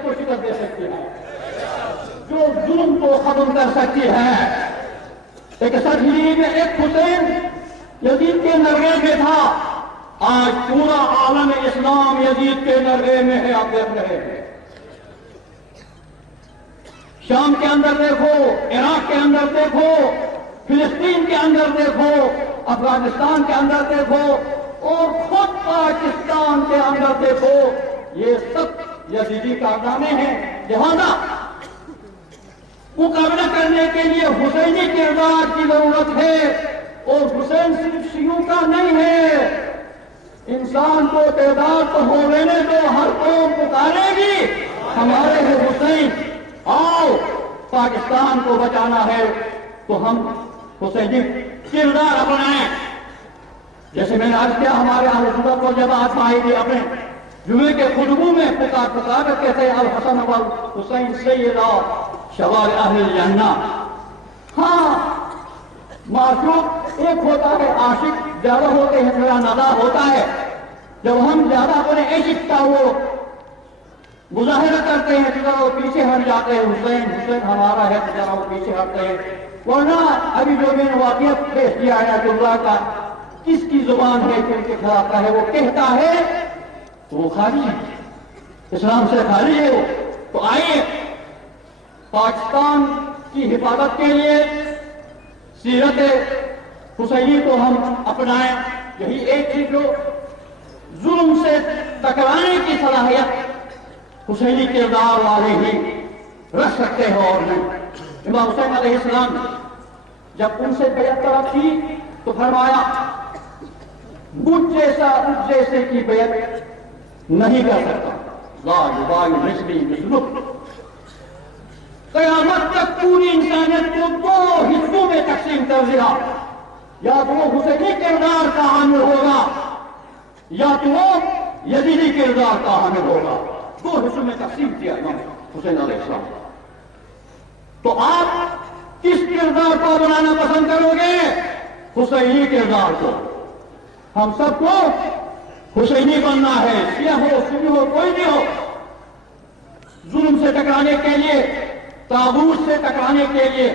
معیشت کو شکست دے سکتی ہے، جو ظلم کو ختم کر سکتی ہے۔ 61 ہجری میں ایک حسین یزید کے نرغے میں تھا، آج پورا عالم اسلام یزید کے نرغے میں ہے، آپ دیکھ رہے ہیں۔ شام کے اندر دیکھو، عراق کے اندر دیکھو، فلسطین کے اندر دیکھو، افغانستان کے اندر دیکھو، اور خود پاکستان کے اندر دیکھو، یہ سب یزیدی کارنامے ہیں۔ لہذا مقابلہ کرنے کے لیے حسینی کردار کی ضرورت ہے، اور حسین صرف شیعوں کا نہیں ہے۔ انسان کو بیدار تو ہو لینے دو، ہر قوم پکارے گی ہمارے ہیں حسین، آؤ پاکستان کو بچانا ہے تو ہم حسینی کردار اپنائیں۔ جیسے میں نے عرض کیا، ہمارے اہل سنت والجماعت صاحب اپنے جمعے کے خطبوں میں پکار کر کہتے ہیں الحسن والحسین سیدا شباب اہل الجنہ۔ ہاں، معشوق ایک ہوتا ہے، عاشق زیادہ ہوتے ہیں، میرا ندا ہوتا ہے۔ جب ہم زیادہ اپنے عشق کا وہ مظاہرہ کرتے ہیں تو ذرا وہ پیچھے ہٹ جاتے ہیں، حسین حسین ہمارا ہے تو ذرا وہ پیچھے ہٹتے ہیں۔ ورنہ ابھی جو میں نے واقعہ پیش کیا ہے عبداللہ کا، کس کی زبان ہے کہ ان کے خلاف ہے، وہ کہتا ہے تو وہ خارج ہے، اسلام سے خارج ہے وہ۔ تو آئیے پاکستان کی حفاظت کے لیے سیرت حسینی کو ہم اپنائیں۔ یہی ایک چیز جو ظلم سے ٹکرانے کی صلاحیت حسینی کردار والے ہی رکھ سکتے ہیں اور نہیں۔ امام حسین علیہ السلام جب ان سے بیعت طلب کی تو فرمایا مجھ جیسا اس جیسے کی بیعت نہیں کر سکتا، لا یبائی مثلی مثلک۔ قیامت تک پوری انسانیت کو دو حصوں میں تقسیم کر دیا، یا تو وہ حسینی کردار کا حامل ہوگا یا تو وہ یزیدی کردار کا حامل ہوگا۔ دو حصوں میں تقسیم کیا امام حسین علیہ السلام۔ تو آپ کس کردار کو بنانا پسند کرو گے؟ حسینی کردار کو۔ ہم سب کو حسینی بننا ہے، شیعہ ہو سنی ہو کوئی بھی ہو۔ ظلم سے ٹکرانے کے لیے، طاغوت سے ٹکرانے کے لیے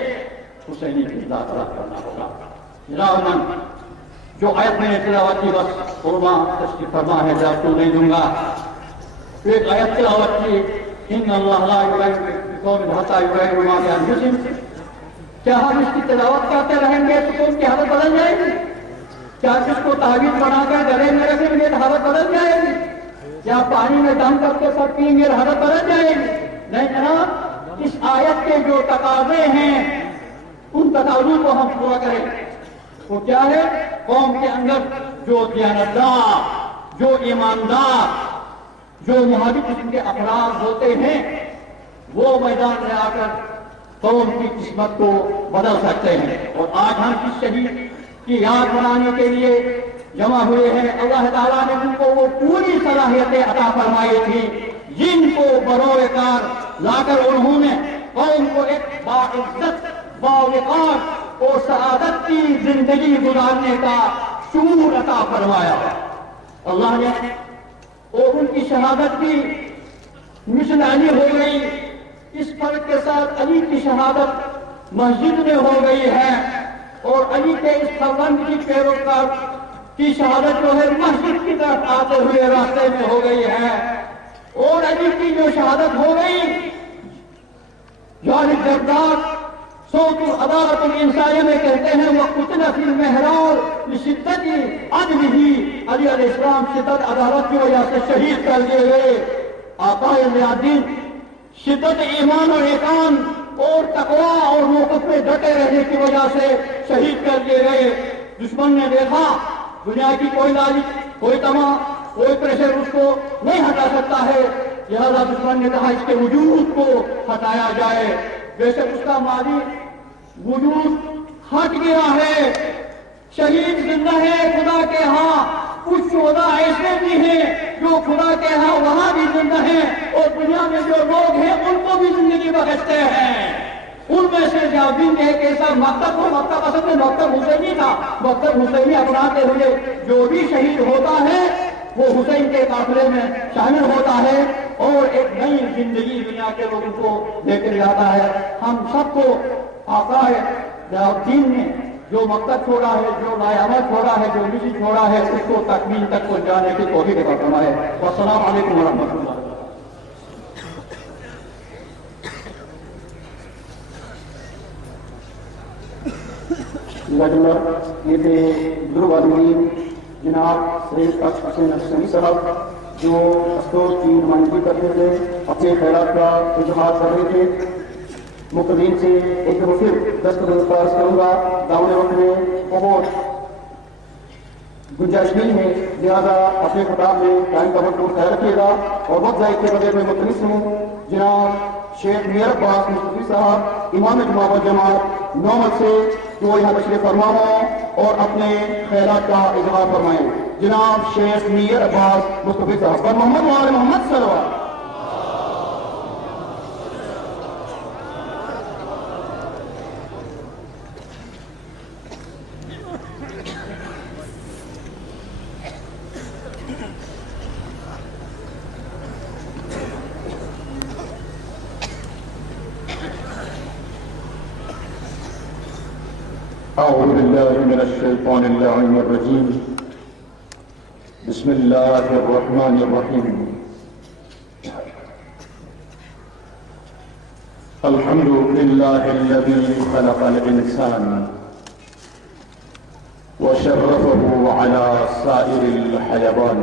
حسینی کردار ادا کرنا ہوگا۔ من جو آیت میں نے تلاوت کی بس قربا تشریف فرما ہے، جب تو نہیں دوں گا۔ ایک آیت تلاوت کی، ان اللہ لا یغیر بقوم حتی یغیروا ما بانفسہم۔ کیا ہم اس کی تلاوت کرتے رہیں گے تو قوم کی حالت بدل جائے گی؟ کیا جس کو تعویذ بنا کر گلے میں رکھیں گے تو حالت بدل جائے گی؟ کیا پانی میں دم کر کے سب پئیں گے حالت بدل جائے گی؟ نہیں جناب، اس آیت کے جو تقاضے ہیں ان تقاضوں کو ہم پورا کریں۔ وہ کیا ہے؟ قوم کے اندر جو دیانتدار، جو ایماندار، جو مہذب قسم کے افراد ہوتے ہیں وہ میدان میں آ کر قوم کی قسمت کو بدل سکتے ہیں۔ اور آج ہم اس شہید کی یاد منانے کے لیے جمع ہوئے ہیں۔ اللہ تعالیٰ نے ان کو وہ پوری صلاحیتیں عطا فرمائی تھی جن کو بروئے کار لا کر انہوں نے قوم کو ایک باعزت، باوقار اور سعادت کی زندگی گزارنے کا شعور عطا فرمایا۔ اللہ نے اور ان کی شہادت کی مثل علی ہو گئی، اس فرق کے ساتھ علی کی شہادت مسجد میں ہو گئی ہے، اور علی کے اس فرزند کی پیروکار کی شہادت جو ہے مسجد کی طرف آتے ہوئے راستے میں ہو گئی ہے۔ اور علی کی جو شہادت ہو گئی، جانب جردار صوت العدالت الانسانیہ میں کہتے ہیں وہ قتل فی المحراب لشدت عدلہ، علی علیہ السلام شدت عدالت کی وجہ سے شہید کر دیے گئے۔ آقا الدین شدت ایمان اور احسان اور تقویٰ اور موقف میں ڈٹے رہنے کی وجہ سے شہید کر دیے گئے۔ دشمن نے دیکھا دنیا کی کوئی لالچ، کوئی طمع، کوئی پریشر اس کو نہیں ہٹا سکتا ہے، لہذا دشمن نے کہا اس کے وجود کو ہٹایا جائے۔ بے شک اس کا ماضی وجود ہٹ گیا ہے، شہید زندہ ہے خدا کے ہاں۔ کچھ شہداء ایسے بھی ہیں جو خدا کے ہاں وہاں بھی زندہ ہیں، اور دنیا میں جو لوگ ہیں ان کو بھی زندگی بخشتے ہیں۔ ان میں سے جابین نے ایک ایسا مکتب ہو، مکتب اصل میں مکتب حسینی تھا، مکتب حسینی اپناتے ہوئے جو بھی شہید ہوتا ہے وہ حسین کے قافلے میں شامل ہوتا ہے۔ اور ایک نئی زندگی دنیا کے لوگوں کو لے کر جاتا ہے. ہم سب کو آقا دین نے جو مقصد چھوڑا ہے، جو نایامہ چھوڑا ہے، جو مشن چھوڑا ہے، اس کو تکمیل تک پہنچانے کی توفیق عطا فرمائے. والسلام علیکم ورحمۃ اللہ. یہ تھے گروہ عالمین جناب سید حسین حسنی صاحب، جو اسٹور کی نمائندگی کرتے تھے، اپنے خیرات کا اظہار کر رہے تھے. مقدم سے ایک دفعہ پھر درخواست کروں گا، دعوے وقت میں بہت گنجائش نہیں ہے، لہٰذا اپنے خطاب میں ٹائم کا بہت خیال رکھیے گا. اور وقت ضائع کے بغیر میں متنص ہوں. جناب شیخ میر عباس مصطفی صاحب، امام جماعت والجماعت نومت سے، وہ یہاں تشریف فرما ہوں اور اپنے خیالات کا اظہار فرمائیں. جناب شیخ میر عباس مصطفی صاحب پر محمد وآل محمد صلوات. أعوذ بالله من الشيطان اللعين الرجيم. بسم الله الرحمن الرحيم. الحمد لله الذي خلق الإنسان وشرفه على سائر الحيوان،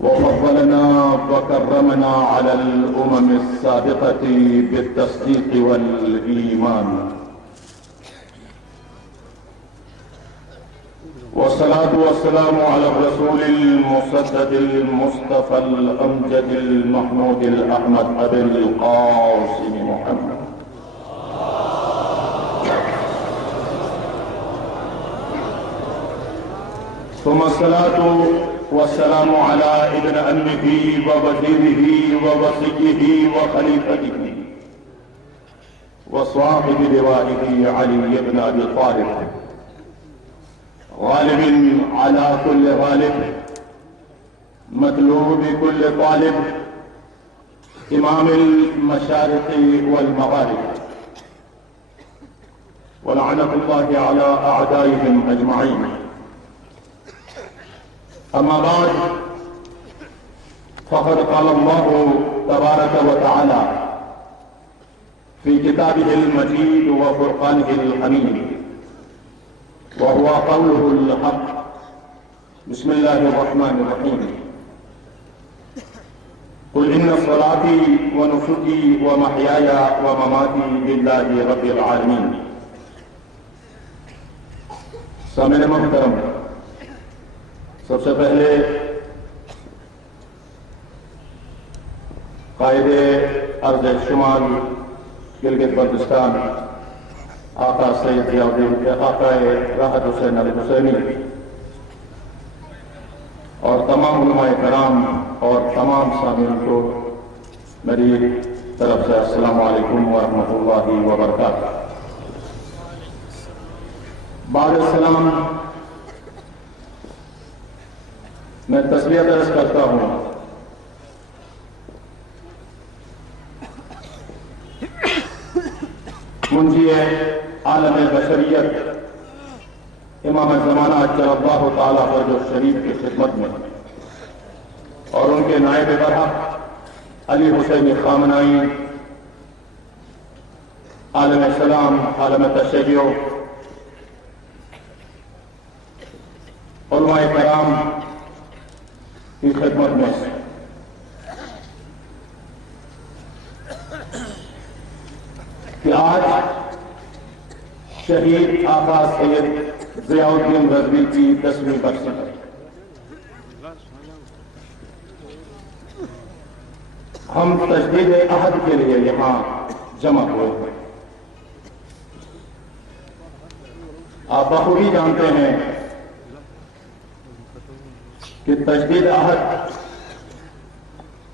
وفضلنا وكرمنا على الأمم السابقة بالتصديق والإيمان. والصلاة والسلام على الرسول المسدد المصطفى الأمجد المحمود الأحمد أبي القاسم محمد. ثم الصلاة والسلام على ابن عمه ووزيره ووصيه وخليفته وصاحب لوائه علي بن أبي طالب، غالب على كل غالب، مطلوب كل طالب، إمام المشارق والمغارب، ولعنة الله على أعدائهم أجمعين. أما بعد، فقد قال الله تبارك وتعالى في كتابه المجيد وفرقانه الحميد، وهو قوله الحق. بسم الله الرحمن الرحيم. قل إن صلاتي ونسكي ومحياي ومماتي لله رب العالمين. سامعین محترم، سب سے پہلے قائد ارض شمال گلگت بلتستان آقا سید ضیاء الدین آقا راحت حسین علی حسینی اور تمام علماء کرام اور تمام سامعین کو میری طرف سے السلام علیکم ورحمۃ اللہ وبرکاتہ. بعد السلام میں تسلیت عرض کرتا ہوں منجی عالم بشریت امام زمانہ اجل اللہ تعالیٰ فرج شریف کی خدمت میں اور ان کے نائب برحق علی حسین خامنائی عالم السلام عالم تشیع علماء کرام کی خدمت میں کہ آج شہید آقا سید ضیاء الدین رضوی کی 10ویں برسی ہے. ہم تجدید عہد کے لیے یہاں جمع ہوئے ہیں. آپ بخوبی جانتے ہیں کہ تجدید عہد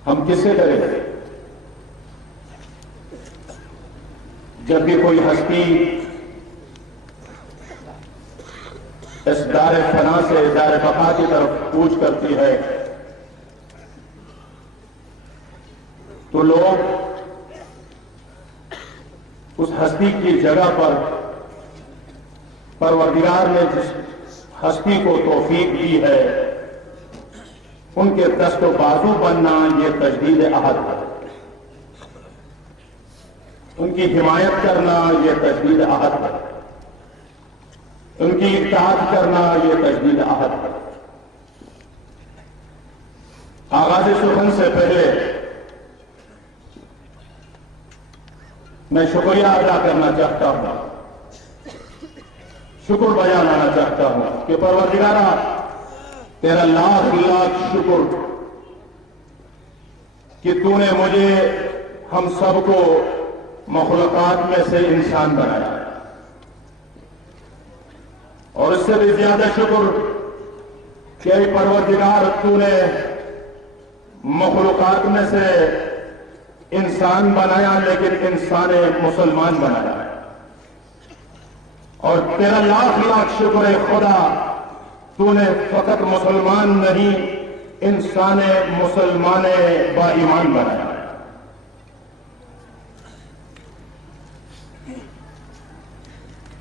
ہم کس سے کریں؟ جب بھی کوئی ہستی اس دار فنا سے دار بقا کی طرف کوچ کرتی ہے تو لوگ اس ہستی کی جگہ پر پروردگار نے جس ہستی کو توفیق دی ہے ان کے دست و بازو بننا یہ تجدید عہد ہے، ان کی حمایت کرنا یہ تجدید عہد ہے، ان کی اطاعت کرنا یہ تجدید عہد ہے۔ آغاز سخن سے پہلے میں شکریہ ادا کرنا چاہتا ہوں، شکر بیان لانا چاہتا ہوں کہ پروردگارا تیرا لاکھ لاکھ شکر کہ تو نے مجھے ہم سب کو مخلوقات میں سے انسان بنایا، اور اس سے بھی زیادہ شکر کہ اے پروردگار تو نے مخلوقات میں سے انسان بنایا لیکن انسان مسلمان بنایا، اور تیرا لاکھ لاکھ شکر ہے خدا تو نے فقط مسلمان نہیں انسان مسلمان با ایمان بنایا۔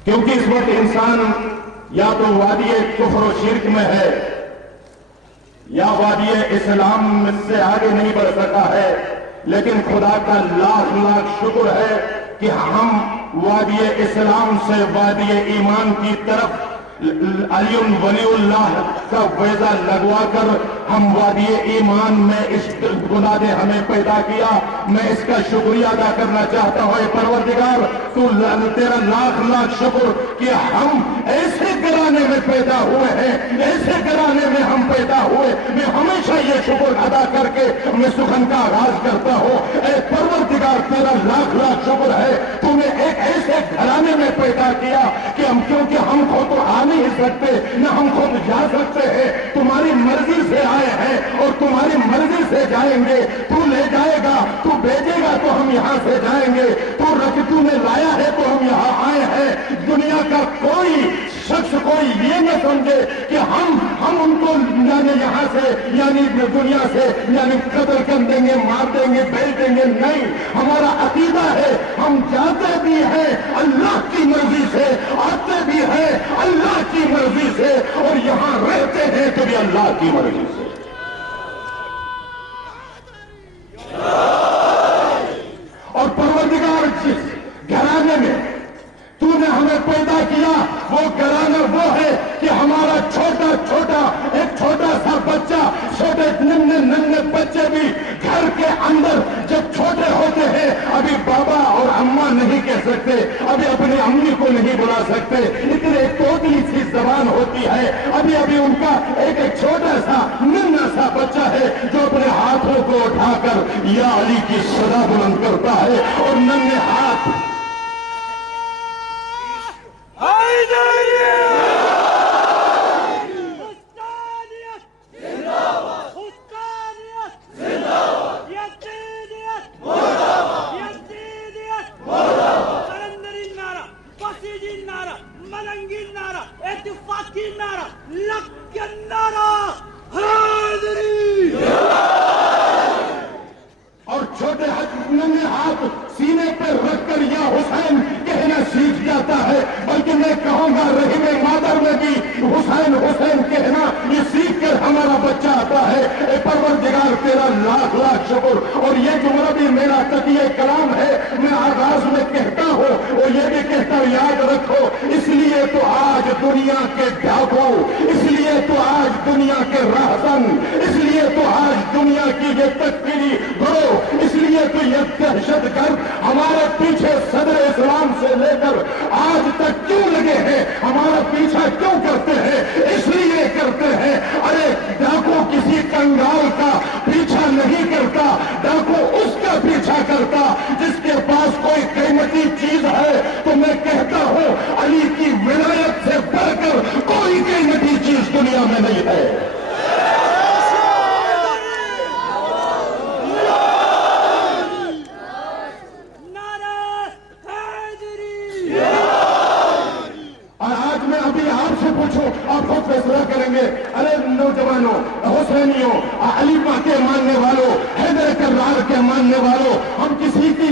کیونکہ اس وقت انسان یا تو وادی کفر و شرک میں ہے یا وادی اسلام سے آگے نہیں بڑھ سکا ہے، لیکن خدا کا لاکھ لاکھ شکر ہے کہ ہم وادی اسلام سے وادی ایمان کی طرف علی ولی اللہ کا ویزا لگوا کر ہم وادی ایمان میں اس گناہ نے ہمیں پیدا کیا۔ میں اس کا شکریہ ادا کرنا چاہتا ہوں، اے پروردگار تو تیرا لاکھ لاکھ شکر کہ ہم ایسے گھرانے میں پیدا ہوئے ہیں، ایسے گھرانے میں ہم پیدا ہوئے۔ میں ہمیشہ یہ شکر ادا کر کے میں سخن کا آغاز کرتا ہوں، اے پروردگار تیرا لاکھ لاکھ شکر ہے تو نے ایک ایسے گھرانے میں پیدا کیا کہ ہم کیونکہ ہم خود تو آ نہیں سکتے نہ ہم خود جا سکتے ہیں، تمہاری مرضی سے آئے ہیں اور تمہاری مرضی سے جائیں گے۔ تو لے جائے گا، تو بھیجے گا تو ہم یہاں سے جائیں گے، تو نے لایا ہے تو ہم یہاں آئے ہیں۔ دنیا کا کوئی شخص کوئی یہ نہ سمجھے کہ ہم ان کو یعنی یہاں سے یعنی دنیا سے یعنی قتل کر دیں گے، مار دیں گے، بیچ دیں گے، نہیں۔ ہمارا عقیدہ ہے ہم جاتے بھی ہیں اللہ کی مرضی سے، آتے بھی ہیں اللہ کی مرضی سے، اور یہاں رہتے ہیں تو بھی اللہ کی مرضی سے۔ اور پروردگار جس گھرانے میں تو نے ہمیں پیدا کیا وہ گھرانہ وہ ہے کہ ہمارا چھوٹا چھوٹا ایک چھوٹا سا بچہ، چھوٹے ننھے بچے بھی گھر کے اندر جب چھوٹے ہوتے ہیں ابھی بابا اور اماں نہیں کہہ سکتے، ابھی اپنی امی کو نہیں بلا سکتے، اتنے توتلی سی زبان ہوتی ہے۔ ابھی ان کا ایک چھوٹا سا ننھا سا بچہ ہے جو اپنے ہاتھوں کو اٹھا کر یا علی کی صدا بلند کرتا ہے، اور ننھے ہاتھ اور چھوٹے ننھے ہاتھ سینے پر رکھ کر یا حسین کہنا سیکھ جاتا ہے، بلکہ میں کہوں گا رحم مادر میں بھی حسین حسین کہنا یہ سیکھ کر ہمارا بچہ آتا ہے۔ اے پروردگار تیرا لاکھ لاکھ شکر۔ اور یہ جملہ بھی میرا تقیہ کلام ہے، میں آغاز میں کہتا ہوں اور یہ بھی کہتا ہوں یاد رکھو، اس لیے تو آج دنیا کے ڈاکو، اس لیے تو آج دنیا کے راہزن، اس لیے تو آج دنیا کی یہ تکفیری گروہ، اس لیے تو یہ دہشت گرد ہمارے پیچھے صدر اسلام سے لے کر آج تک کیوں لگے ہیں، ہمارا پیچھا کیوں کرتے ہیں؟ اس لیے کرتے ہیں، ارے ڈاکو کسی کنگال کا پیچھا نہیں کرتا، ڈاکو اس کا پیچھا کرتا جس کے پاس کوئی قیمتی چیز ہے۔ تو میں کہتا ہوں علی کی ولایت سے بڑھ کر کوئی قیمتی چیز دنیا میں نہیں ہے۔ آپ خود فیصلہ کریں گے، ارے نوجوانوں، حسینیوں، علی پاک کے ماننے والوں، حیدر کرار کے ماننے ماننے والوں، ہم کسی کی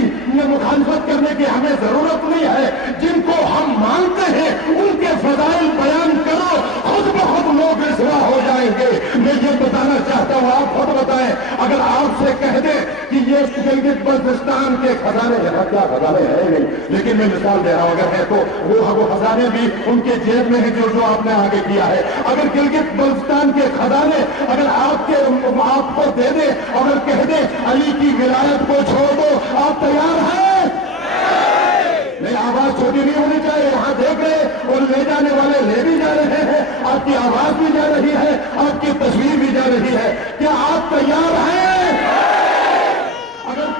مخالفت کرنے کی ہمیں ضرورت نہیں ہے. جن کو ہم مانتے ہیں ان کے فضائل بیان کرو، خود بخود لوگ اصلاح ہو جائیں گے. میں یہ بتانا چاہتا ہوں، آپ خود بتائیں. اگر آپ سے کہہ دیں کہ یہ گلگت بلتستان کے خزانے ہیں، کیا خزانے ہے نہیں، لیکن میں مثال دے رہا ہوں، اگر ہے تو وہ خزانے بھی ان کے جیب میں ہیں جو آپ نے آگے کیا ہے. اگر گلگت بلتستان کے خزانے اگر آپ کو دے دیں اور کہہ دیں علی کی ولایت کو چھوڑ دو، آپ تیار ہیں؟ نہیں، آواز چھوٹی نہیں ہونی چاہیے. وہاں دیکھ رہے اور لے جانے والے لے بھی جا رہے ہیں، آپ کی آواز بھی جا رہی ہے، آپ کی تصویر بھی جا رہی ہے. کیا آپ تیار ہیں؟ اگر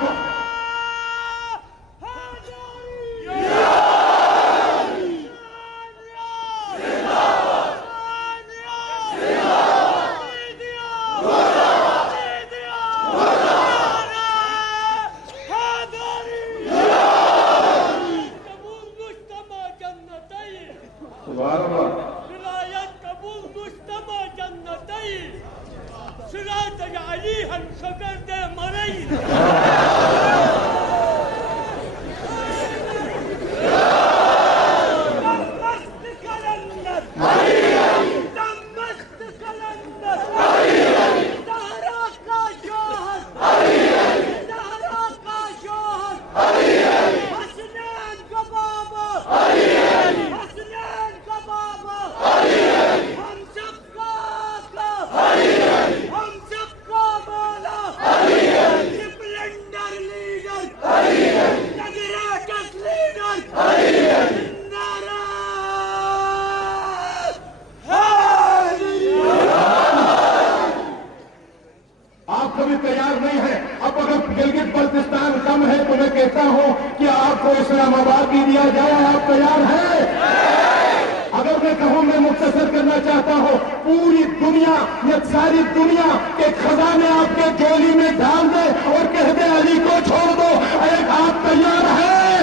ساری دنیا کے خزانے آپ کے جولی میں ڈال دے اور کہہ دے علی کو چھوڑ دو، ایک آپ تیار ہیں؟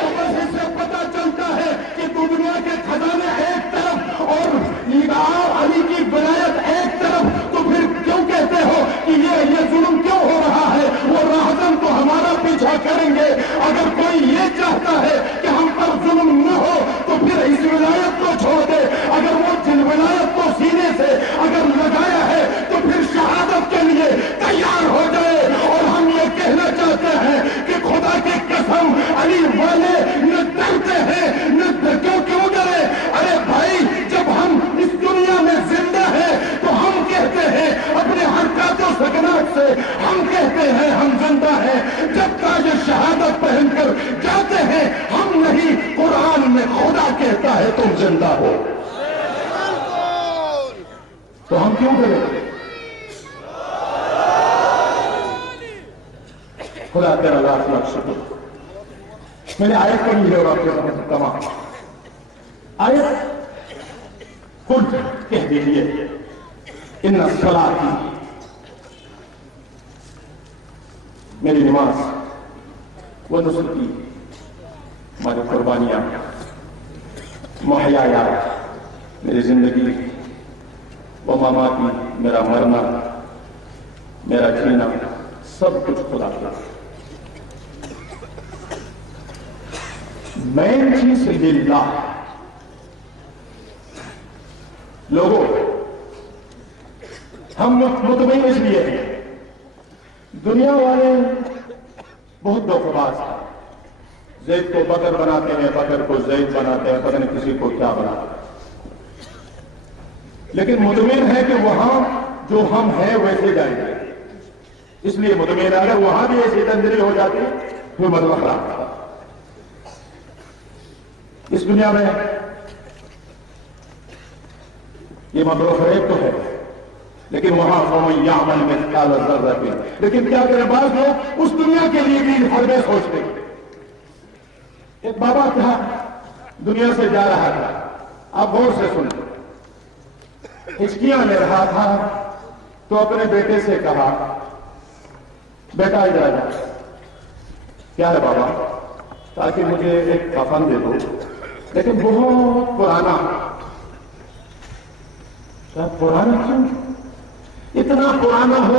تو بس اس سے پتا چلتا ہے کہ دنیا کے خزانے ایک طرف اور علی کی ولایت ایک طرف. تو پھر کیوں کہتے ہو کہ یہ ظلم کیوں ہو رہا ہے؟ وہ راہزن تو ہمارا پیچھا کریں گے. اگر کوئی یہ چاہتا ہے کہ ہم پر ظلم نہ ہو تو پھر اس ولایت کو چھوڑ دے. اگر وہ جن ولایت کو سینے سے اگر لگایا ہے تو پھر شہادت کے لیے تیار ہو جائے. اور ہم یہ کہنا چاہتے ہیں کہ خدا کی قسم علی والے نہ ڈرتے ہیں نہ کیوں ڈرے. ارے بھائی، جب ہم اس دنیا میں زندہ ہیں تو ہم کہتے ہیں اپنے حرکات و سکنات سے ہم کہتے ہیں ہم زندہ ہیں. جب تاج شہادت پہن کر جاتے ہیں ہم نہیں، قرآن میں خدا کہتا ہے تم زندہ ہو. تو ہم کیوں کریں؟ خدا تیرا لاکھ لاکھ شکر. میں نے آیت پڑھی ہے اور آپ کے سامنے تمام آیت خود کہہ دیجیے ان الصلاۃ، میری نماز، وہ نسخی، ہماری قربانیاں، محیایات، میری زندگی، وہ ماماتی، میرا مرنا، میرا جینا، سب کچھ خدا کا. مین چیز للہ. لوگوں، ہم مطمئن اس لیے ہیں، دنیا والے بہت دھوکہ باز ہیں. زید کو بکر بناتے ہیں، بکر کو زید بناتے ہیں، پتہ نہیں کسی کو کیا بناتے ہیں. لیکن مطمئن ہے کہ وہاں جو ہم ہیں ویسے جائیں گے. اس لیے مطمئن ہے، اگر وہاں بھی ایسی تندری ہو جاتی تو مطلب خراب تھا. اس دنیا میں یہ مطلب فریب تو ہے، لیکن وہاں فمن یعمل مثقال ذرۃ. لیکن کیا کریں، بعض لوگ اس دنیا کے لیے بھی حربے سوچتے ہیں. ایک بابا تھا، دنیا سے جا رہا تھا، آپ غور سے سنیں، ہچکیاں لے رہا تھا تو اپنے بیٹے سے کہا، بیٹا ادھر آ جا. کیا ہے بابا؟ تاکہ مجھے ایک کفن دے دو، لیکن بہت پرانا. پرانا کیوں؟ اتنا پرانا ہو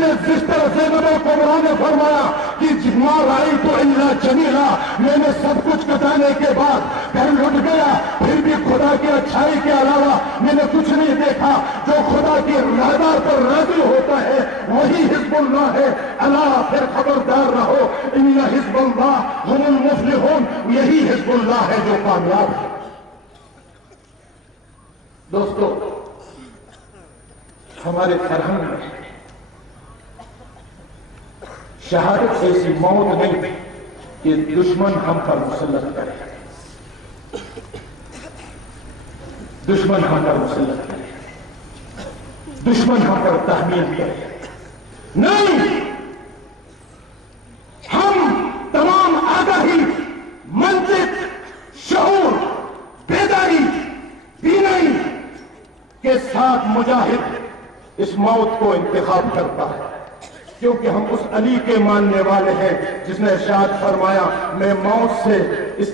نے سسٹر زینب کبریٰ نے فرمایا کہ ما رأیت الا جمیلا، میں نے سب کچھ کٹانے کے بعد گھر لٹ گیا، پھر بھی خدا کی اچھائی کے علاوہ میں نے کچھ نہیں دیکھا۔ جو خدا کی رضا پر راضی ہوتا ہے وہی حزب اللہ ہے۔ اللہ پھر خبردار رہو، ان حزب اللہ هم المفلحون، یہی حزب اللہ ہے جو کامیاب ہے۔ دوستو، ہمارے فرہنگ میں شہادت ایسی موت نہیں کہ دشمن ہم پر مسلط کرے، دشمن ہم پر مسلط کرے، دشمن ہم پر تحمیل کرے، نہیں، ہم تمام آگاہی، منطق، شعور، بیداری، بینائی کے ساتھ مجاہد اس موت کو انتخاب کرتا ہے، کیونکہ ہم اس علی کے ماننے والے ہیں جس نے ارشاد فرمایا میں موت سے اس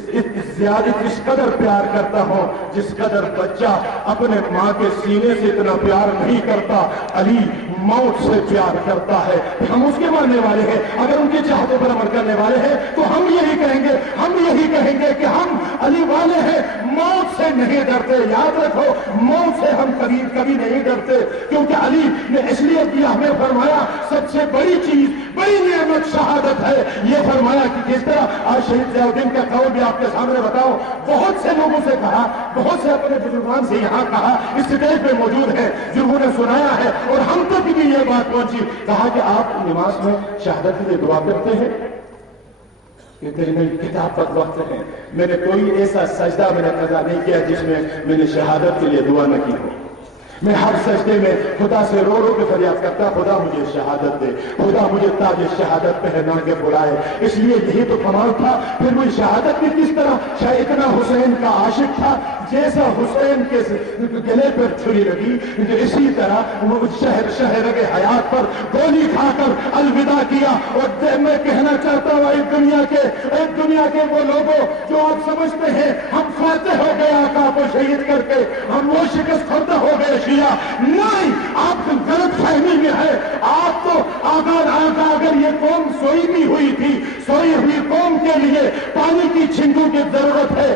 قدر پیار کرتا ہوں جس قدر بچہ اپنے ماں کے سینے سے اتنا پیار نہیں کرتا، علی موت سے پیار کرتا ہے۔ ہم اس کے ماننے والے ہیں، اگر ان کی چاہتوں پر عمل کرنے والے ہیں تو ہم یہی کہیں گے کہ ہم علی والے ہیں، موت سے نہیں ڈرتے۔ یاد رکھو، موت سے ہم کبھی نہیں ڈرتے، کیونکہ علی نے اس لیے کیا، ہمیں فرمایا سب سے بڑی چیز، بڑی نعمت شہادت ہے۔ یہ فرمایا کہ جس طرح آج شہید ضیاء الدین کا قول بھی آپ کے سامنے بتاؤ، بہت سے لوگوں سے کہا، بہت سے اپنے بزرگان سے یہاں کہا، اس سٹیج پہ موجود ہیں جنہوں نے سنایا ہے، اور ہم تک بھی یہ بات پہنچی، کہا کہ آپ نماز میں شہادت کے لیے دعا کرتے ہیں کہ تیری میں کتاب پر وقت ہے۔ میں نے کوئی ایسا سجدہ میں نے قضا نہیں کیا جس میں نے شہادت کے لیے دعا نہ کی ہو۔ میں ہر سجدے میں خدا سے رو کے فریاد کرتا، خدا مجھے شہادت دے، خدا مجھے تاج شہادت پہنا کے بلائے۔ اس لیے یہی تو کمال تھا۔ پھر وہ شہادت بھی کس طرح، شاید اتنا حسین کا عاشق تھا، جیسا حسین کے گلے پر چھری لگی اسی طرح وہ شہر حیات پر گولی کھا کر الوداع کیا۔ اور میں کہنا چاہتا ہوں ایک دنیا کے وہ لوگوں جو آپ سمجھتے ہیں ہم فاتح ہو گئے آقا کو شہید کر کے، ہم وہ شکست خوردہ ہو گئے شیعہ، نہیں، آپ غلط فہمی میں ہے۔ آپ تو اگر یہ قوم سوئی بھی ہوئی تھی، سوئی ہوئی قوم کے لیے پانی کی چھینٹوں کی ضرورت ہے،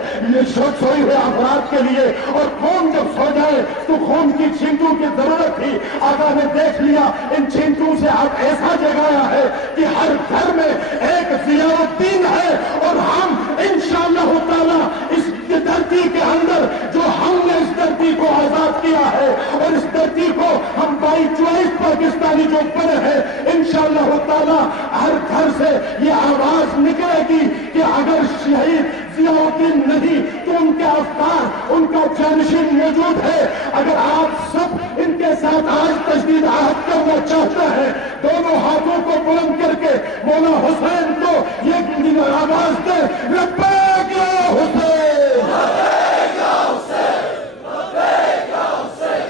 سوئی ہوئے افراد کے لیے، اور قوم جب سو جائے تو قوم کی چھینٹوں کی ضرورت تھی۔ آقا نے دیکھ لیا ان چھینٹوں سے آپ ایسا جگایا ہے کہ ہر گھر میں ایک ضیاء الدین ہے، اور ہم انشاءاللہ تعالی اس دھرتی کے اندر جو ہم نے اس دھرتی کو آزاد کیا ہے اور اس دھرتی کو ہم بائی چوائس پاکستانی جو بنے ہیں، انشاءاللہ تعالی ہر گھر سے یہ آواز نکلے گی کہ اگر شہید ضیاء الدین نہیں تو ان کے افکار، ان کا جانشین موجود ہے۔ اگر آپ سب ان کے ساتھ آج تجدید عہد کرنا چاہتے ہیں، دونوں ہاتھوں کو بلند کر کے مولا حسین کو یہ آواز دے، لبیک یا حسین، لبیک یا حسین، لبیک یا حسین،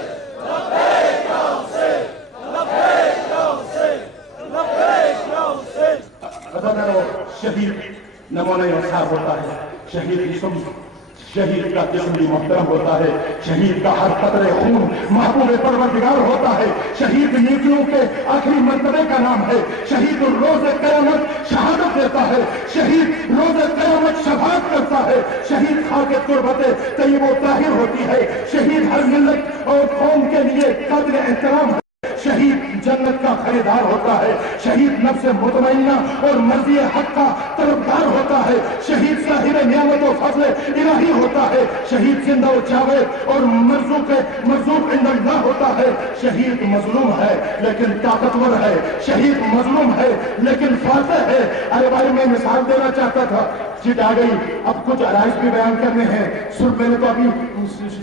لبیک یا حسین، لبیک یا حسین، لبیک یا حسین۔ غدر شہید نمونہ انصاف ہوتا ہے، شہید کا جسم بھی محترم ہوتا ہے، شہید کا ہر قطرے خون محبوب پروردگار ہوتا ہے، شہید نیکیوں کے آخری مرتبے کا نام ہے، شہید روز قیامت شہادت دیتا ہے، شہید روز قیامت شفاعت کرتا ہے، شہید خاک تربت طیب و طاہر ہوتی ہے، شہید ہر ملت اور قوم کے لیے قدر احترام ہے، شہید جنت کا خریدار ہوتا ہے، شہید نفس مطمئنہ اور مرضی حق کا طلبگار ہوتا ہے، شہید صاحب نعمت و فضل الہی ہوتا ہے، شہید زندہ و جاوید اور مرزوق عند اللہ ہوتا ہے، شہید مظلوم ہے لیکن طاقتور ہے، شہید مظلوم ہے لیکن فاتح ہے۔ ارے بھائی، میں مثال دینا چاہتا تھا، چٹ آ گئی، اب کچھ عرائض بھی بیان کرنے ہیں۔ صرف میں نے تو ابھی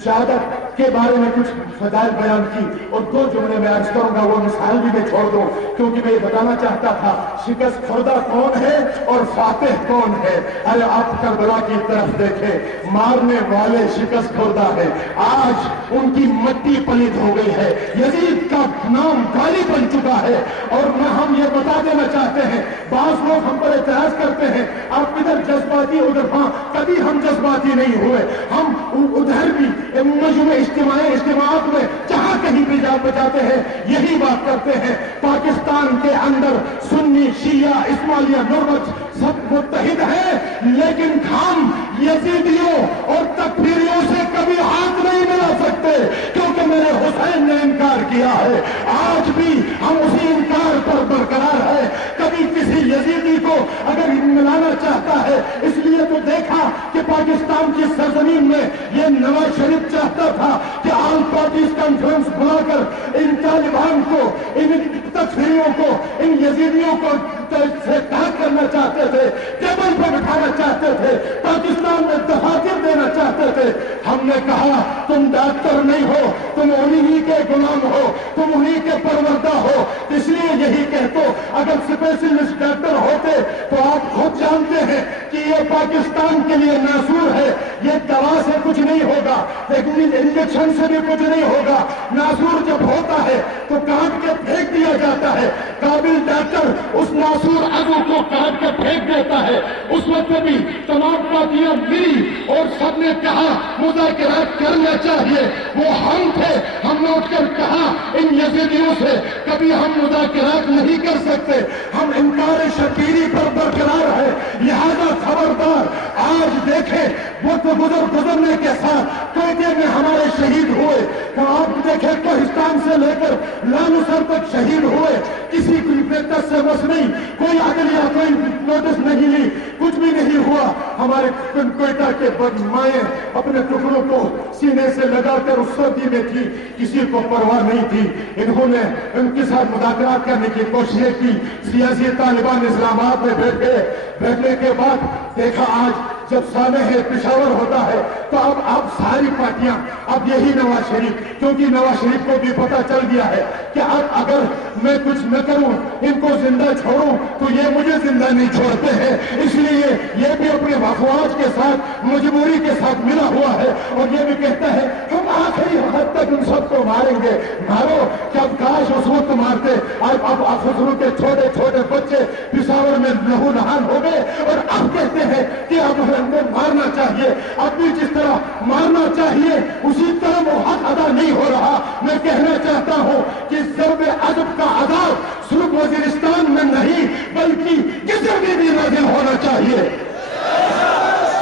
شہادت کے بارے میں کچھ فضائل بیان کی، اور دو جملے میں عرض کروں گا، وہ مثال بھی میں چھوڑ دوں، کیونکہ میں یہ بتانا چاہتا تھا شکست خوردہ کون ہے اور فاتح کون ہے۔ ارے آپ کربلا کی طرف دیکھیں، مارنے والے شکست خوردہ ہے، آج ان کی مٹی پلید ہو گئی ہے، یزید کا نام گالی بن چکا ہے۔ اور ہم یہ بتا دینا چاہتے ہیں، بعض لوگ ہم پر اعتراض کرتے ہیں آپ ادھر جذباتی ادھر، ہاں کبھی ہم جذباتی نہیں ہوئے، ہم ادھر بھی مجموعے اجتماعات میں جہاں کہیں بھی جاتے ہیں یہی بات کرتے ہیں، پاکستان کے اندر سنی شیعہ اسماعیلیہ نوربخش سب متحد ہیں، لیکن ہم یزیدیوں اور تکفیریوں سے کبھی ہاتھ نہیں ملا سکتے، کیونکہ میرے حسین نے انکار کیا ہے، آج بھی ہم اسی انکار پر برقرار ہے۔ کبھی کسی یزیدی کو اگر ملانا چاہتا ہے، اس لیے تو دیکھا کہ پاکستان کی سرزمین میں یہ نواز شریف چاہتا تھا کہ آل پارٹیز کانفرنس بلا کر ان طالبان کو، ان تکفیریوں کو، ان یزیدیوں کو سے ٹاک کرنا چاہتے تھے، ٹیبل پر بٹھانا چاہتے تھے، پاکستان میں دفاتر دینا چاہتے تھے۔ ہم نے کہا تم ڈاکٹر نہیں ہو، تم انہی کے غلام ہو، تم انہی کے پروردہ ہو، اس لیے یہی کہتے اگر اسپیشلسٹ ڈاکٹر ہوتے تو آپ خود جانتے ہیں کہ یہ پاکستان کے لیے ناسور ہے، یہ دوا سے کچھ نہیں ہوگا، لیکن انجیکشن سے بھی کچھ نہیں ہوگا۔ ناسور جب ہوتا ہے تو کاٹ کے پھینک دیا جاتا ہے، قابل ڈاکٹر اس ناسور عضو کو کاٹ کے پھینک دیتا ہے۔ اس وقت بھی تمام پارٹیاں ملی اور سب نے کہا مذاکرات کرنا چاہیے، وہ ہم تھے، ہم نے اٹھ کر کہا ان یزیدیوں سے کبھی ہم مذاکرات نہیں کر سکتے، ہم انکار شکیری پر برقرار ہے، لہذا خبردار۔ آج دیکھیں وہ تو گزرنے کے ساتھ کوئٹے میں ہمارے شہید ہوئے، تو آپ دیکھیں کوہستان سے لے کر لانسر تک شہید ہوئے، کسی کو دس سے بس نہیں، کوئی عدلیہ کوئی نوٹس نہیں لی، کچھ بھی نہیں ہوا۔ ہمارے کوئٹہ کے مائیں اپنے ٹکڑوں کو سینے سے لگا کر اس سردی میں تھی، کسی کو پرواہ نہیں تھی۔ انہوں نے ان کے ساتھ مذاکرات کرنے کی کوششیں کی، سیاسی طالبان اسلام آباد میں بیٹھ گئے، بیٹھنے کے بعد دیکھا آج جب سانحہ پشاور ہوتا ہے تو اب ساری پارٹیاں اب یہی نواز شریف، کیونکہ نواز شریف کو بھی پتہ چل گیا ہے کہ اب اگر میں کچھ نہ کروں، ان کو زندہ چھوڑوں تو یہ مجھے زندہ نہیں چھوڑتے ہیں، اس لیے یہ بھی اپنے افواج کے ساتھ مجبوری کے ساتھ ملا ہوا ہے اور یہ بھی کہتا ہے ہم آخری حد تک ان سب کو ماریں گے۔ مارو، جب کاش اس وقت مارتے، اب افسروں کے چھوٹے چھوٹے بچے پشاور میں لہو نہان ہو گئے اور اب کہتے ہیں کہ اب ہمیں مارنا چاہیے۔ اب بھی جس طرح مارنا چاہیے اسی طرح وہ حق ادا نہیں ہو رہا۔ میں کہنا چاہتا ہوں کہ ضرب عذب کا عذاب صرف وزیرستان میں نہیں بلکہ کسی میں بھی نازل ہونا چاہیے۔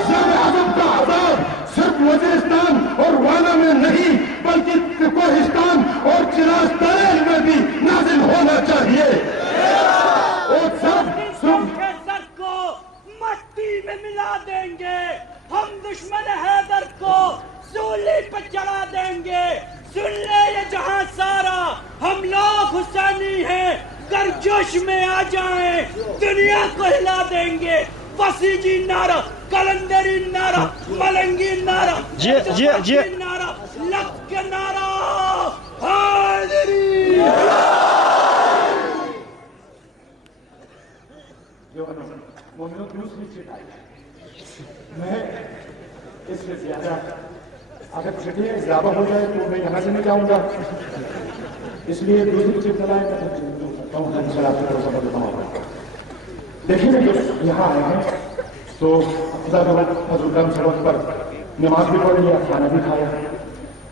ضرب عذب کا عذاب صرف وزیرستان اور وانا میں نہیں بلکہ کوہستان اور چراغ تریل میں بھی نازل ہونا چاہیے۔ اور سب مٹی میں ملا دیں گے، ہم دشمن حیدر کو سولی پہ چڑھا دیں گے۔ سن لے یہ جہاں سارا، ہم لوگ حسینی ہیں، گرجوش میں آ جائیں دنیا کو ہلا دیں گے۔ بسیجی نعرہ، کلندری نعرہ، ملنگی نعرہ، نعرہ، لفظ کے نعرہ، حیدری۔ دوسری چیٹ آئی، میں اس سے زیادہ اگر چٹیں زیادہ ہو جائے تو میں یہاں سے نہیں جاؤں گا، اس لیے دوسری چیٹ چلائیں میں دیکھیں جو یہاں آئے ہیں تو خدا کا حضور کرم سڑک پر نماز بھی پڑھ لیا، کھانا بھی کھایا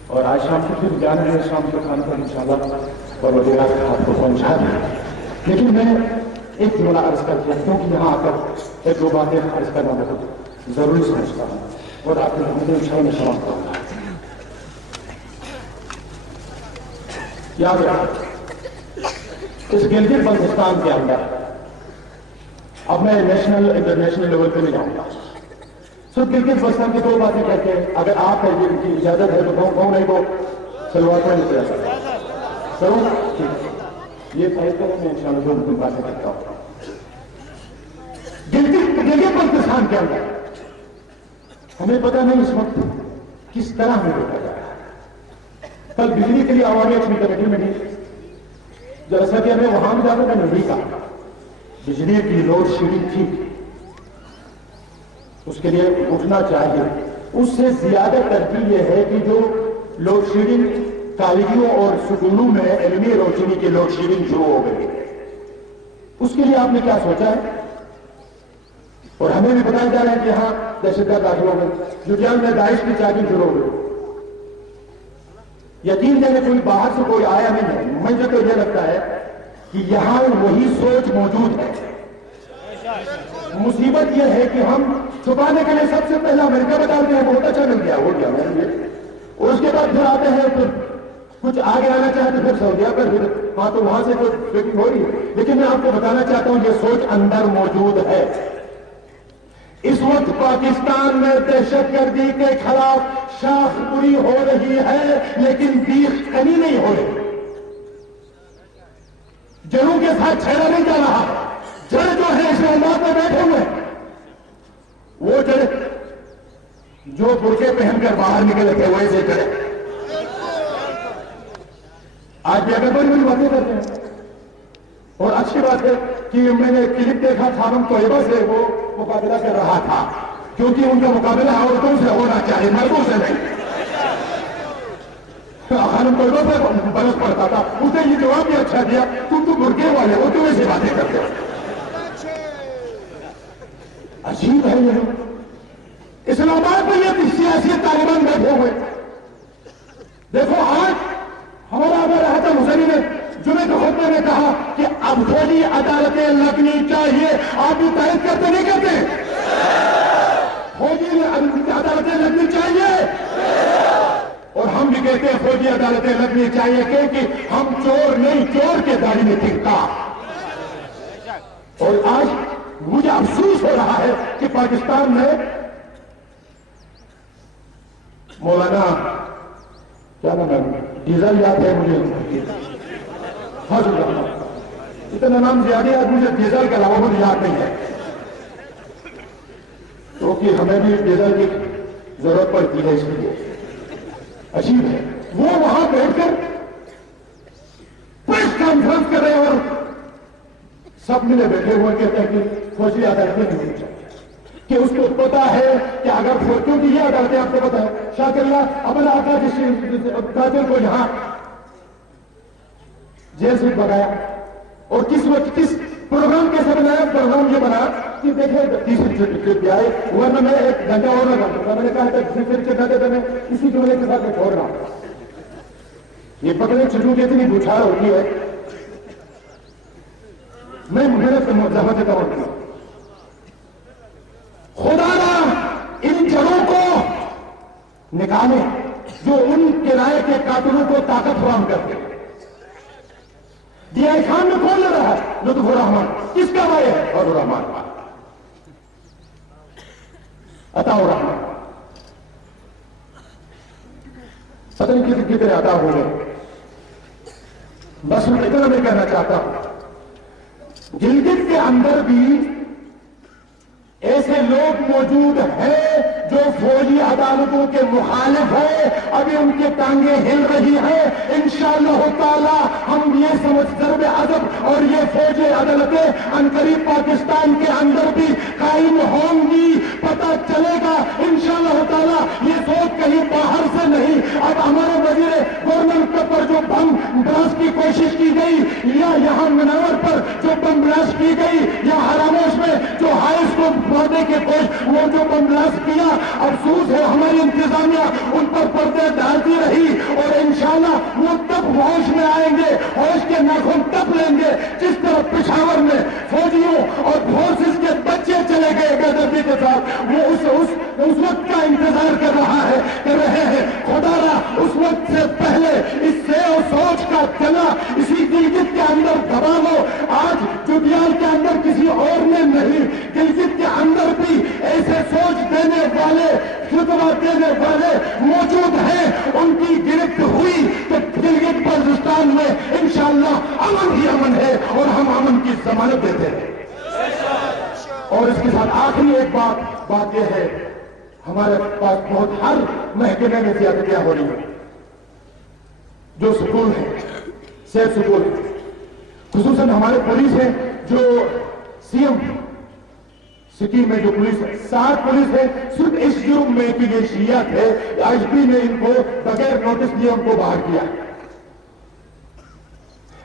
اور آج شام کو پھر جانا ہے، شام کو کھانا پر انشاءاللہ اور وغیرہ آپ کو پہنچا دیا۔ لیکن میں ایک جملہ عرض کر دیا کیونکہ یہاں آ کر ایک دو باتیں عرض کرنا بہت ضروری سمجھتا ہوں اور آپ کے حمد انشاءاللہ میں سلام کروں گا۔ یاد رکھیں اس گلگت بلتستان کے اندر اب میں نیشنل انٹرنیشنل لیول پہ نہیں جاؤں گا، صرف گلگت بلتستان کی دو باتیں کہتے ہیں۔ اگر آپ کی اجازت ہے تو کون ہے وہ سلوار پر نہیں کیا سر یہ فیصلہ میں انشاءاللہ دو باتیں کرتا ہوں۔ گلگت بلتستان کے اندر ہمیں پتہ نہیں اس وقت کس طرح ہمیں روکا جا رہا ہے۔ کل بجلی کے لیے عوامی اچھی کمیٹی میں نہیں، جیسا کہ ہمیں وہاں بھی جا کر میں نے نہیں کہا بجلی کی لوڈ شیڈنگ تھی، اس کے لیے اٹھنا چاہیے۔ اس سے زیادہ ترجیح یہ ہے کہ جو لوڈ شیڈنگ کالجوں اور سکولوں میں علمی روشنی کی لوڈ شیڈنگ شروع ہو گئی، اس کے لیے آپ نے کیا سوچا ہے؟ اور ہمیں بھی بتایا جا رہا ہے کہ یہاں دہشت گرد داخل ہو گئے، لدھیانہ میں داعش کی چیکنگ شروع ہو گئی۔ یقین جانے کوئی باہر سے کوئی آیا نہیں ہے، مجھے تو یہ لگتا ہے کہ یہاں وہی سوچ موجود ہے. مصیبت یہ ہے کہ ہم چھپانے کے لیے سب سے پہلے امریکہ بتاتے ہیں بہت اچھا مل گیا, ہو گیا اور اس کے بعد پھر آتے ہیں پھر کچھ آگے آنا چاہتے پھر سعودیہ پر, پھر ہاں تو وہاں سے کچھ فکر ہو رہی ہے. لیکن میں آپ کو بتانا چاہتا ہوں یہ سوچ اندر موجود ہے. اس وقت پاکستان میں دہشت گردی کے خلاف شاخ پوری ہو رہی ہے لیکن بیخ کنی نہیں ہو رہی. جڑوں کے ساتھ چھیڑا نہیں جا رہا. جڑ جو ہے اسلام آباد میں بیٹھے ہوئے وہ جڑ جو برقعے پہن کر باہر نکلے تھے ویسے جڑے آج بھی اگر بڑی بڑی باتیں کرتے ہیں. اور اچھی بات ہے کہ میں نے کلپ دیکھا خانم طیبہ سے وہ مقابلہ کر رہا تھا کیونکہ ان کا مقابلہ عورتوں سے ہونا چاہیے, مردوں سے نہیں. خانم طیبہ سے برس پڑتا تھا, اس نے یہ جواب بھی اچھا دیا تم تو برقعے والے ہو, تم ایسی باتیں کرتے ہو. عجیب ہے یہ. اسلام آباد میں یہ سیاسی طالبان بیٹھے ہوئے. دیکھو آج ہمارا اگر رہتا حسینی نے جمعے کے خطبے میں کہا کہ اب فوجی عدالتیں لگنی چاہیے. آپ بھی تائید کرتے نہیں کرتے؟ فوجی عدالتیں لگنی چاہیے اور ہم بھی کہتے ہیں فوجی عدالتیں لگنی چاہیے کیونکہ ہم چور نہیں, چور کے داڑھی میں ٹکتا. اور آج مجھے افسوس ہو رہا ہے کہ پاکستان میں مولانا کیا نام ہے, ڈیزل یاد ہے مجھے, اتنا نام زیادہ ہے مجھے ڈیزل کے علاوہ مجھے یاد نہیں ہے کیونکہ ہمیں بھی ڈیزل کی ضرورت پڑتی ہے. اس لیے عجیب ہے وہ وہاں بیٹھ کر پریس کانفرنس کر رہے ہیں اور سب ملے بیٹھے ہوئے کہتے ہیں کہ فوجی عدالتیں نہیں ہونی چاہیے کہ اس کو پتا ہے کہ اگر کیونکہ یہ عدالتیں آپ کو پتا ہے شاکر اللہ اپنا آقا جس قاتل کو یہاں جیل سے بگایا اور کس وقت کس پروگرام کیسے بنایا. پروگرام یہ بنا کہ دیکھیں تیسری ٹرپ پہ آئے ورنہ میں ایک گھنٹہ اور نہ کرتا. میں نے کہا تھا پھر کے گھنٹے میں اسی جملے کے ساتھ میں چھوڑ رہا ہوں. یہ پکڑے چھٹوں کی اتنی بچھاڑ ہوتی ہے. میں محنت سے مزاحمت دیتا ہوں. خدا نہ ان جڑوں کو نکالے جو ان کرائے کے قاتلوں کو طاقت فراہم کرتے ہیں. ڈی آئی خان میں کون لڑ رہا ہے؟ لطف الرحمان. کس کا بھائی ہے؟ فضل الرحمان, عطا الرحمان. پتہ نہیں کتنے عطا ہو گئے. بس میں اتنا میں کہنا چاہتا ہوں گلگت کے اندر بھی ایسے لوگ موجود ہیں جو فوجی عدالتوں کے مخالف ہیں. ابھی ان کی ٹانگیں ہل رہی ہیں. انشاءاللہ تعالی ہم یہ سمجھ ضرب ادب اور یہ فوجی عدالتیں عنقریب پاکستان کے اندر بھی قائم ہوں گی. پتہ چلے گا انشاءاللہ تعالی یہ سوچ کہیں باہر سے نہیں. اب ہمارے وزیر گورنمنٹ پر جو بم بلاسٹ کی کوشش کی گئی یا یہاں منور پر جو بم بلاسٹ کی گئی یا ہراموش میں جو ہائی اسکول پردے کے کوشش وہ جو بم بلاسٹ کیا, افسوس ہے ہماری انتظامیہ ان پر پردے ڈالتی رہی. اور انشاءاللہ وہ تب ہوش میں آئیں گے, ہوش کے ناخن تب لیں گے جس طرح پشاور میں فوجیوں اور فورسز کے بچے چلے گئے بے دردی کے ساتھ. وہ اس وقت کا انتظار کر رہے ہیں. خدا را اس وقت سے پہلے اس سے سوچ کا چلا اسی گلگت کے اندر دبا لو. آج جوبیال کے اندر کسی اور نے نہیں, گلگت کے اندر بھی ایسے سوچ دینے والے فتویٰ دینے والے موجود ہیں. ان کی گرفت ہوئی تو گلگت بلتستان میں انشاءاللہ امن ہی امن ہے اور ہم امن کی ضمانت دیتے ہیں. اور اس کے ساتھ آخری ایک بات یہ ہے ہمارے پاس بہت ہر محکمے میں زیادتیاں ہو رہی ہیں. جو سکول ہیں صحت سکول ہیں, خصوصاً ہمارے پولیس ہیں جو سی ایم سٹی میں جو پولیس ہے 7 پولیس ہے صرف اس جرم میں کہ یہ شیعہ تھے آئی جی پی نے ان کو بغیر نوٹس دیے ان کو باہر کیا.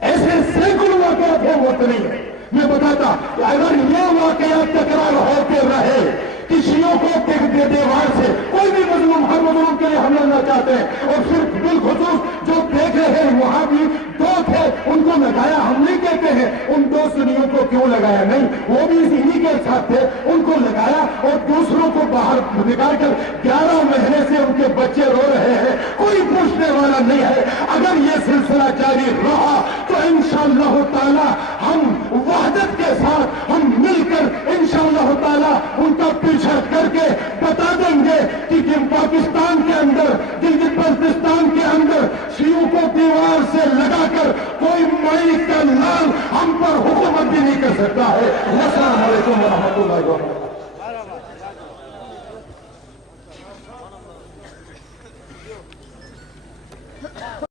ایسے سینکڑوں واقعات ہیں وہ تو نہیں ہے. میں بتاتا کہ اگر یہ واقعات تکرار ہوتے رہے کہ شیعوں کو دیوار سے کوئی بھی مظلوم ہر مظلوم کے لیے ہم لڑنا چاہتے ہیں، اور صرف بالخصوص جو دیکھ رہے ہیں وہاں بھی دو تھے ان کو لگایا، ہم نہیں کہتے ہیں ان دو سنیوں کو کیوں لگایا، نہیں، وہ بھی انہی کے ساتھ تھے، ان کو لگایا اور دوسروں کو باہر نکال کر 11 مہینے سے ان کے بچے رو رہے ہیں، کوئی پوچھنے والا نہیں ہے۔ اگر یہ سلسلہ جاری رہا تو انشاءاللہ تعالی ہم وحدت کے ساتھ ہم مل کر انشاءاللہ تعالی ان کا پیچھا کر کے بتا دیں گے کہ پاکستان کے اندر، گلگت بلتستان کے اندر شیعوں کو دیوار سے لگا کر کوئی مائی کا لال ہم پر حکومت بھی نہیں کر سکتا ہے۔ السلام علیکم ورحمۃ اللہ وبرکاتہ۔